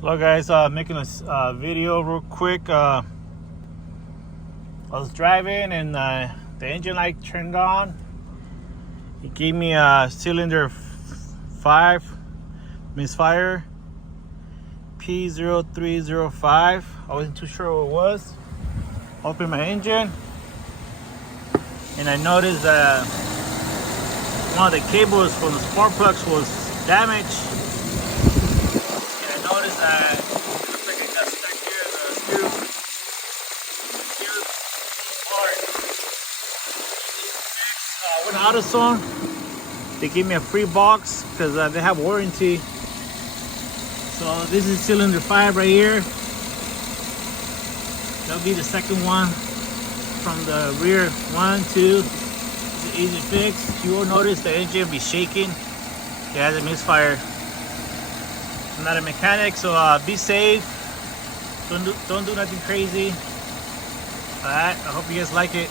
Hello guys, making a video real quick. I was driving and the engine light turned on. It gave me a cylinder 5 misfire P0305. I wasn't too sure what it was. Opened my engine and I noticed that one of the cables from the spark plugs was damaged. And I noticed that it looks like it got stuck here in the steer part. When AutoZone, they gave me a free box because they have warranty. So this is cylinder 5 right here. That'll be the second one from the rear. 1, 2. It's an easy fix. You will notice the engine will be shaking. It has a misfire. I'm not a mechanic, so be safe. Don't do nothing crazy. Alright, I hope you guys like it.